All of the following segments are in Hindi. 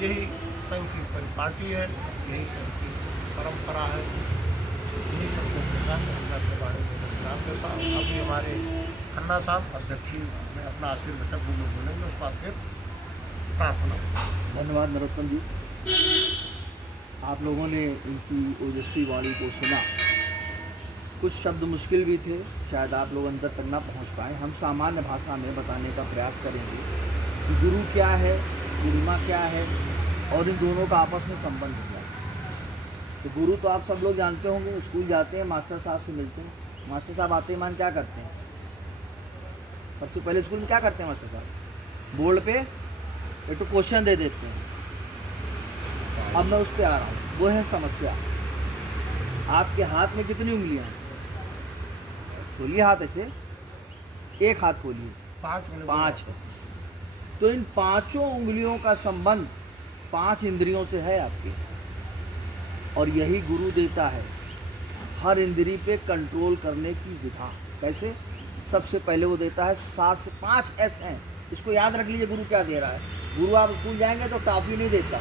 यही संघ की परिपाटी है, यही संघ की परंपरा है। यही सबको के साथ खन्ना के बारे में बता देता हूँ। अभी हमारे खन्ना साहब अध्यक्षी में अपना आशीर्वचन बोलेंगे, उस बाद फिर प्रार्थना। धन्यवाद नरोत्तम जी। आप लोगों ने इनकी ओजस्वी वाणी को सुना। कुछ शब्द मुश्किल भी थे, शायद आप लोग अंदर तक ना पहुंच पाए। हम सामान्य भाषा में बताने का प्रयास करेंगे कि गुरु क्या है, पूर्णिमा क्या है और इन दोनों का आपस में संबंध क्या है। तो गुरु तो आप सब लोग जानते होंगे, स्कूल जाते हैं, मास्टर साहब से मिलते हैं। मास्टर साहब आते ही मान क्या करते हैं? सबसे पहले स्कूल में क्या करते हैं मास्टर साहब? बोर्ड पे एक तो क्वेश्चन दे देते हैं। अब मैं उस पर आ रहा हूँ, वो है समस्या। आपके हाथ में कितनी उंगलियां हैं? खोलिए हाथ ऐसे, एक हाथ खोलिए, 5 है। तो इन 5 उंगलियों का संबंध 5 इंद्रियों से है आपके, और यही गुरु देता है हर इंद्री पे कंट्रोल करने की विधा। कैसे? सबसे पहले वो देता है 7 से 5 S हैं, इसको याद रख लीजिए। गुरु क्या दे रहा है? गुरु आप स्कूल जाएंगे तो टॉफी नहीं देता,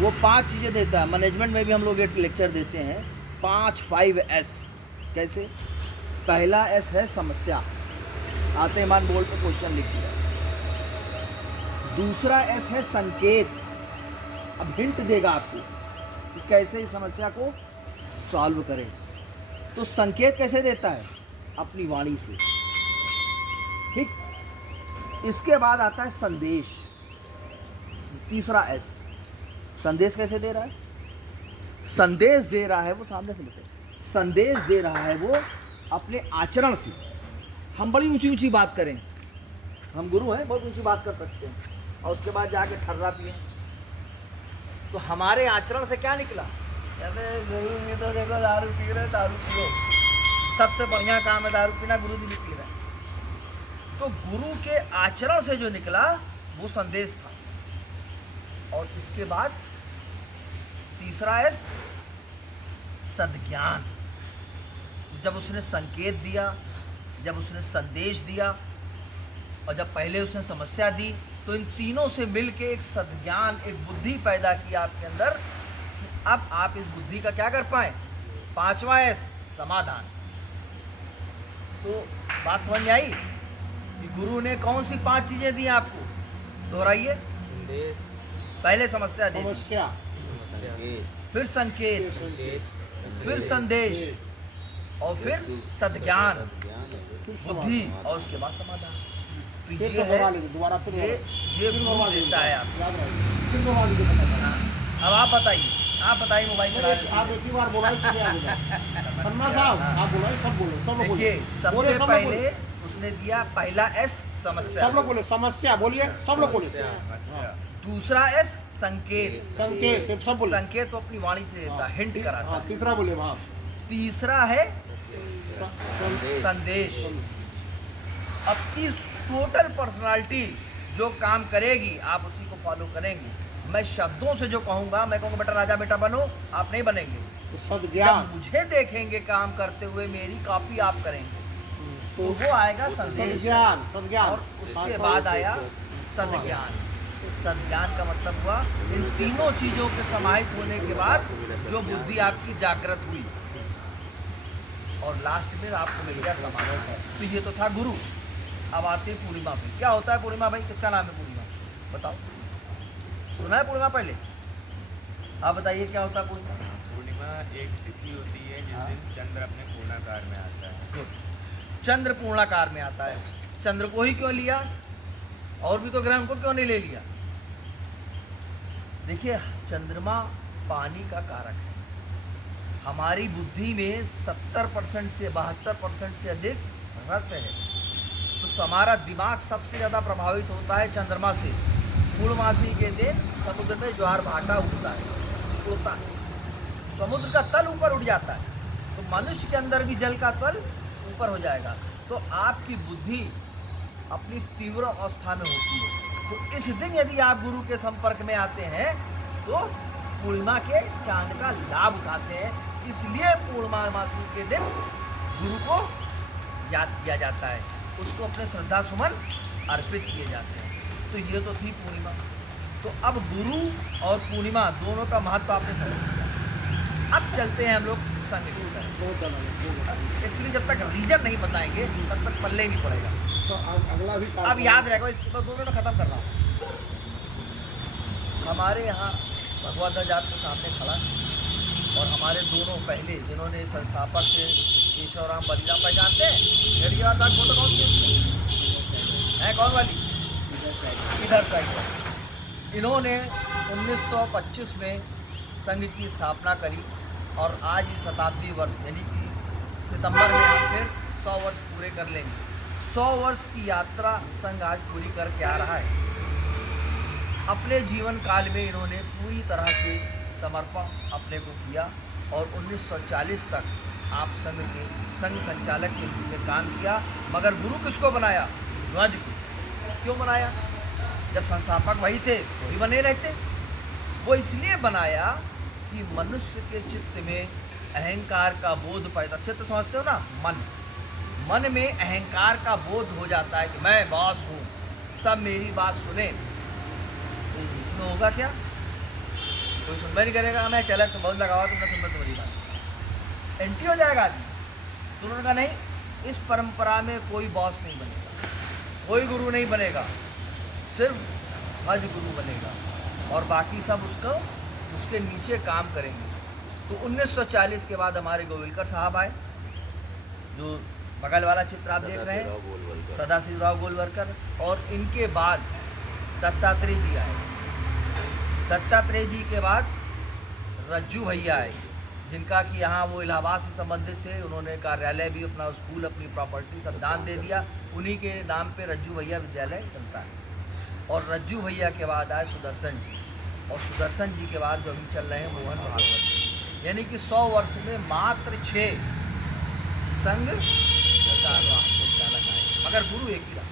वो 5 चीज़ें देता है। मैनेजमेंट में भी हम लोग एक लेक्चर देते हैं, 5 S। कैसे? पहला S है समस्या, आते मान बोर्ड पे क्वेश्चन लिख दिया। दूसरा S है संकेत, अब हिंट देगा आपको कि कैसे इस समस्या को सॉल्व करें। तो संकेत कैसे देता है? अपनी वाणी से। ठीक। इसके बाद आता है संदेश, तीसरा S। संदेश कैसे दे रहा है? संदेश दे रहा है वो, सामने से बताइए। संदेश दे रहा है वो अपने आचरण से। हम बड़ी ऊंची ऊंची बात करें, हम गुरु हैं, बहुत ऊंची बात कर सकते हैं, और उसके बाद जाके ठर्रा पिए, तो हमारे आचरण से क्या निकला? कहते गुरु जी तो देखो दारू पी रहे, दारू पियो, सबसे बढ़िया काम है दारू पीना, गुरु जी भी पी रहे। तो गुरु के आचरण से जो निकला वो संदेश था। और इसके बाद तीसरा S सद्ज्ञान। जब उसने संकेत दिया, जब उसने संदेश दिया, और जब पहले उसने समस्या दी, तो इन तीनों से मिलके एक सद्ज्ञान, एक बुद्धि पैदा की आपके अंदर। अब आप इस बुद्धि का क्या कर पाए? 5वां S समाधान। तो बात समझ में आई कि गुरु ने कौन सी 5 चीजें दी आपको? दोहराइए। पहले समस्या दी, फिर संकेत, फिर संदेश, और फिर सद्ज्ञान, बुद्धि, और उसके बाद समाधान। ये गुरु देता है आप। अब आप बताइए मोबाइल चला रहे हैं। आप एक ही बार बोला, खन्ना साहब आप बोला, सब बोलो, सब लोग देखिए, सबसे पहले उसने दिया पहला S समस्या। सब लोग बोले समस्या, बोलिए सब लोग बोले। दूसरा S संकेत, संकेत सब बोले। संकेत तो अपनी वाणी से देता, हिंट कराता है। तीसरा बोले वहाँ। तीसरा है संदेश। अपनी टोटल पर्सनालिटी जो काम करेगी आप उसी को फॉलो करेंगे। मैं शब्दों से जो कहूँगा, मैं कहूँगा बेटा राजा बेटा बनो, आप नहीं बनेंगे। जब मुझे देखेंगे काम करते हुए, मेरी कॉपी आप करेंगे, तो वो आएगा संदेश, और उसके बाद आया सद्ज्ञान। सद्ज्ञान का मतलब हुआ इन तीनों चीजों के समाहित होने के बाद जो बुद्धि आपकी जागृत हुई, और लास्ट में आपको मिल गया समाधान। तो ये तो था गुरु। अब आते हैं पूर्णिमा पे। क्या होता है पूर्णिमा भाई? किसका नाम है पूर्णिमा? बताओ, सुना है पूर्णिमा पहले? आप बताइए क्या होता है पूर्णिमा? पूर्णिमा एक तिथि होती है जिस दिन चंद्र अपने पूर्णाकार में आता है। चंद्र पूर्णाकार में आता है। चंद्र को ही क्यों लिया? और भी तो ग्रह को क्यों नहीं ले लिया? देखिए, चंद्रमा पानी का कारक है। हमारी बुद्धि में 70% से 72% से अधिक रस है। तो हमारा दिमाग सबसे ज़्यादा प्रभावित होता है चंद्रमा से। पूर्णमासी के दिन समुद्र में ज्वार भाटा उठता है, समुद्र का तल ऊपर उठ जाता है, तो मनुष्य के अंदर भी जल का तल ऊपर हो जाएगा। तो आपकी बुद्धि अपनी तीव्र अवस्था में होती है। तो इस दिन यदि आप गुरु के संपर्क में आते हैं तो पूर्णिमा के चांद का लाभ उठाते हैं। इसलिए पूर्णमासी के दिन गुरु को याद किया जाता है, उसको अपने श्रद्धा सुमन अर्पित किए जाते हैं। तो ये तो थी पूर्णिमा। तो अब गुरु और पूर्णिमा दोनों का महत्व आपने समझ लिया। अब चलते हैं हम लोग संघ की तरफ। एक्चुअली जब तक रीजन नहीं बताएंगे तब तक पल्ले ही नहीं पड़ेगा। अगला भी अब याद रहेगा, इसके बाद दोनों खत्म कर रहा हूँ। हमारे यहाँ भगवा ध्वज आपके सामने खड़ा है और हमारे दोनों पहले जिन्होंने संस्थापक थे केशवराम बलिराम पहचानते हैं, लड़की वाला फोटो कौन सी है, कौन वाली इधर साइड। इन्होंने 1925 में संघ की स्थापना करी और आज ही शताब्दी वर्ष यानी कि सितंबर में हम फिर 100 वर्ष पूरे कर लेंगे। 100 वर्ष की यात्रा संघ आज पूरी करके आ रहा है। अपने जीवन काल में इन्होंने पूरी तरह से समर्पण अपने को किया और 1940 तक आप संघ संचालक के रूप में काम किया। मगर गुरु किसको बनाया? ध्वज को। क्यों बनाया? जब संस्थापक वही थे वही बने रहते। वो इसलिए बनाया कि मनुष्य के चित्त में अहंकार का बोध पैदा, चित्त समझते हो ना, मन में अहंकार का बोध हो जाता है कि मैं बॉस हूँ, सब मेरी बात सुने। तो इसमें होगा क्या? कोई सुनवाई नहीं करेगा, मैं चला तो बहुत लगावा तुमने सुनना तुम्हारी बात, एंटी हो जाएगा आदमी। तो उन्होंने कहा नहीं, इस परंपरा में कोई बॉस नहीं बनेगा, कोई गुरु नहीं बनेगा, सिर्फ ध्वज गुरु बनेगा और बाकी सब उसके नीचे काम करेंगे। तो 1940 के बाद हमारे गोविलकर साहब आए, जो बगल वाला चित्र आप देख रहे हैं, सदाशिवराव गोलवलकर, और इनके बाद दत्तात्रेय जी आए। दत्तात्रेय जी के बाद रज्जू भैया आए, जिनका कि यहाँ वो इलाहाबाद से संबंधित थे। उन्होंने कार्यालय भी, अपना स्कूल, अपनी प्रॉपर्टी सब दान दे दिया। उन्हीं के नाम पे रज्जू भैया विद्यालय चलता है। और रज्जू भैया के बाद आए सुदर्शन जी, और सुदर्शन जी के बाद जो अभी चल रहे हैं मोहन भागवत। यानी कि 100 वर्ष में मात्र 6 संघ संचालक आए, मगर गुरु एक ही रहा।